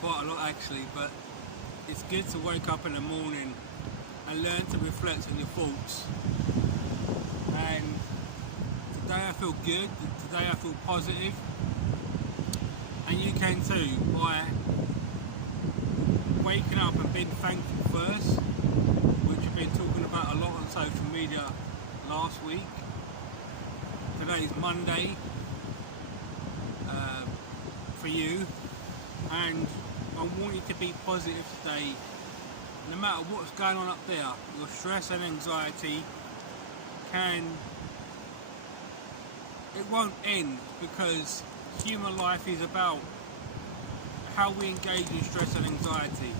quite a lot actually, but it's good to wake up in the morning and learn to reflect on your thoughts. And today I feel good, today I feel positive, and you can too by waking up and being thankful first, which I've been talking about a lot on social media last week. Today is Monday for you, and I want you to be positive today. No matter what's going on up there, your stress and anxiety it won't end, because human life is about how we engage in stress and anxiety.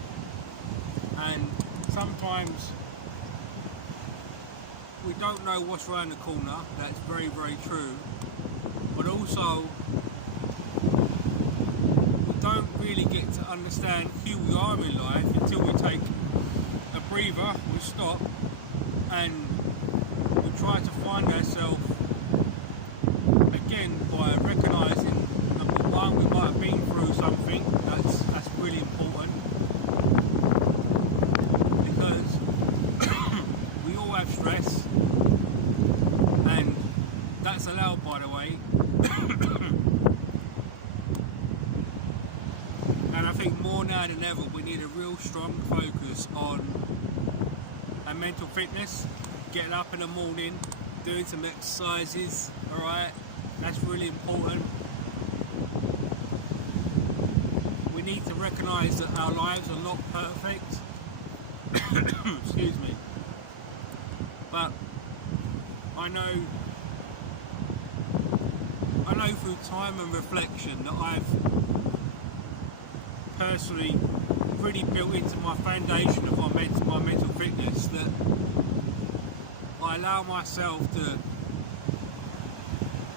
And sometimes we don't know what's around the corner. That's very, very true. But also, we don't really get to understand who we are in life until we take a breather, we stop, and we try to find ourselves again by recognising, number one, we might have been through something. That's really important, because we all have stress, and that's allowed, by the way. And I think more now than ever we need a real strong focus on our mental fitness, getting up in the morning, doing some exercises, alright? That's really important. We need to recognise that our lives are not perfect. Excuse me. But I know through time and reflection that I've personally really built into my foundation of my mental fitness, that I allow myself to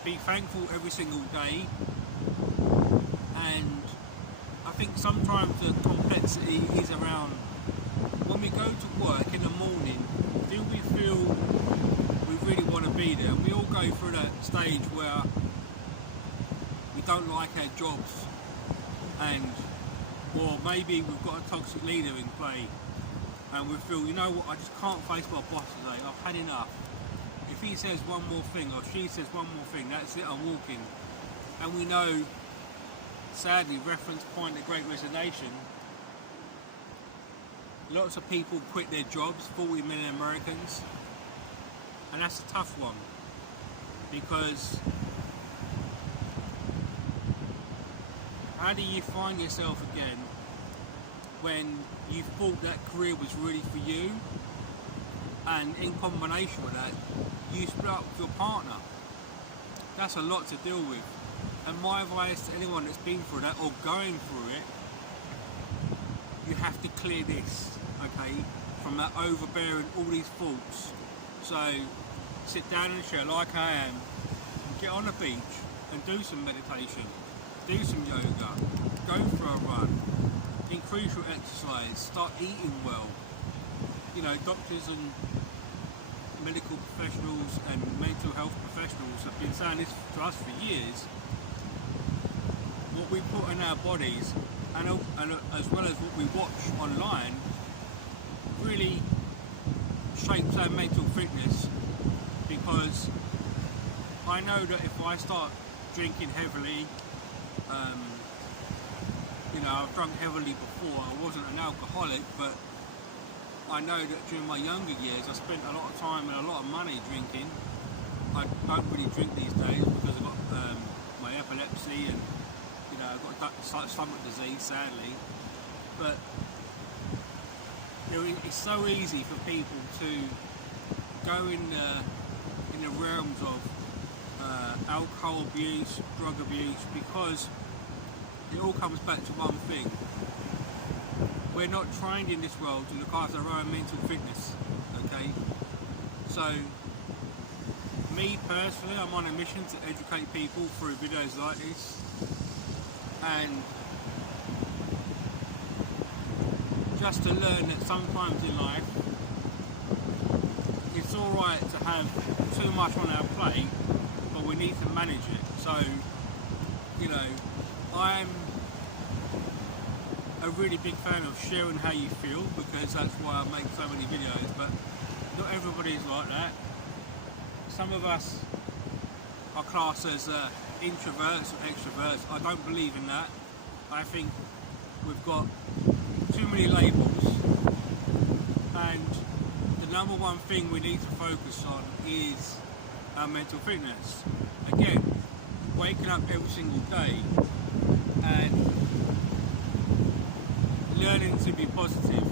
be thankful every single day. And I think sometimes the complexity is around when we go to work in the morning, do we feel we really want to be there? And we all go through that stage where we don't like our jobs, or maybe we've got a toxic leader in play, and we feel, you know what, I just can't face my boss today, I've had enough. If he says one more thing, or she says one more thing, that's it, I'm walking. And we know, sadly, reference point, the Great Resignation, lots of people quit their jobs, 40 million Americans, and that's a tough one, because how do you find yourself again when you thought that career was really for you, and in combination with that, you split up with your partner? That's a lot to deal with. And my advice to anyone that's been through that or going through it, you have to clear this, okay, from that overbearing, all these thoughts. So sit down in the chair like I am, and get on the beach and do some meditation, do some yoga, go for a run, increase your exercise, start eating well. You know, doctors and medical professionals and mental health professionals have been saying this to us for years. What we put in our bodies, and as well as what we watch online, really shapes our mental fitness. Because I know that if I start drinking heavily, you know, I've drunk heavily before. I wasn't an alcoholic, but I know that during my younger years I spent a lot of time and a lot of money drinking. I don't really drink these days because I've got my epilepsy, and you know, I've got stomach disease, sadly. But you know, it's so easy for people to go in the realms of alcohol abuse, drug abuse, because it all comes back to one thing. We're not trained in this world to look after our own mental fitness, okay? So, me personally, I'm on a mission to educate people through videos like this, and just to learn that sometimes in life, it's alright to have too much on our plate, but we need to manage it. So, you know, I'm a really big fan of sharing how you feel, because that's why I make so many videos, but not everybody is like that. Some of us are classed as introverts or extroverts. I don't believe in that. I think we've got too many labels, and the number one thing we need to focus on is our mental fitness. Again, waking up every single day and learning to be positive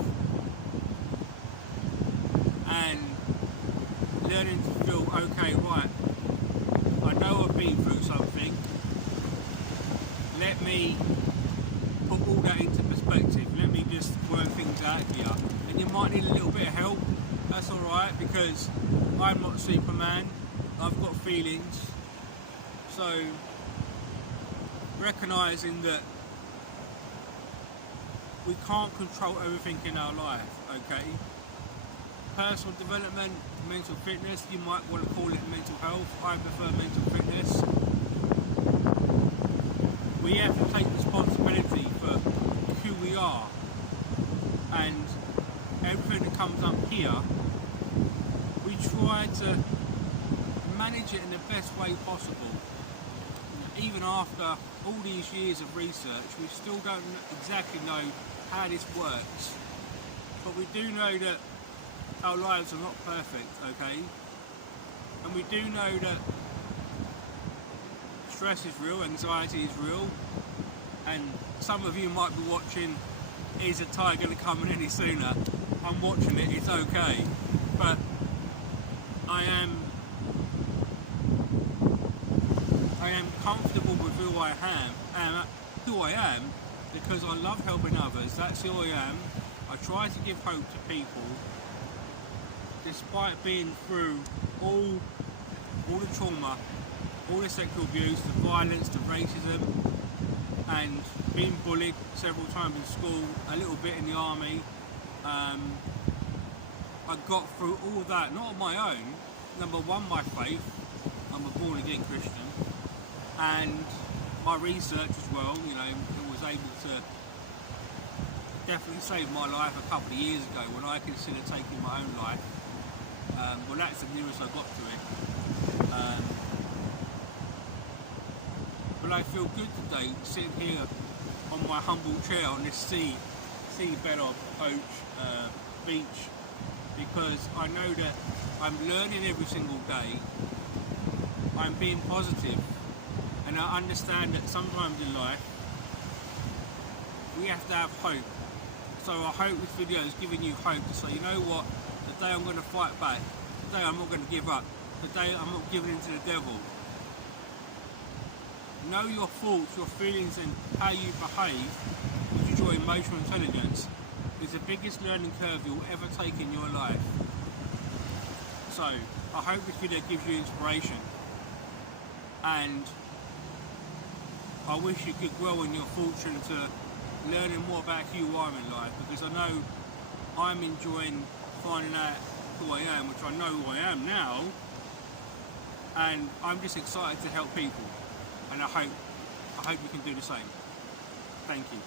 and learning to feel okay, right, I know I've been through something, let me put all that into perspective, let me just work things out here. And you might need a little bit of help, that's alright, because I'm not Superman, I've got feelings. So recognising that we can't control everything in our life, okay? Personal development, mental fitness, you might want to call it mental health, I prefer mental fitness. We have to take responsibility for who we are, and everything that comes up here, we try to manage it in the best way possible. Even after all these years of research, we still don't exactly know how this works, but we do know that our lives are not perfect, okay? And we do know that stress is real, anxiety is real, and some of you might be watching, is a tiger going to come in any sooner? I'm watching it, it's okay, but I am comfortable with who I am, because I love helping others. That's who I am. I try to give hope to people, despite being through all the trauma, all the sexual abuse, the violence, the racism, and being bullied several times in school, a little bit in the army. I got through all that, not on my own. Number one, my faith. I'm a born again Christian. And my research as well, you know, it was able to definitely save my life a couple of years ago when I considered taking my own life. Well, that's the nearest I got to it. But I feel good today sitting here on my humble chair on this seabed of Poach beach, because I know that I'm learning every single day, I'm being positive, and I understand that sometimes in life we have to have hope. So I hope this video is giving you hope to say, you know what, today I'm going to fight back, today I'm not going to give up, today I'm not giving in to the devil. Know your thoughts, your feelings, and how you behave, which is your emotional intelligence, is the biggest learning curve you'll ever take in your life. So I hope this video gives you inspiration, and I wish you good well in your fortune to learning more about who you are in life, because I know I'm enjoying finding out who I am, which I know who I am now, and I'm just excited to help people, and I hope you can do the same. Thank you.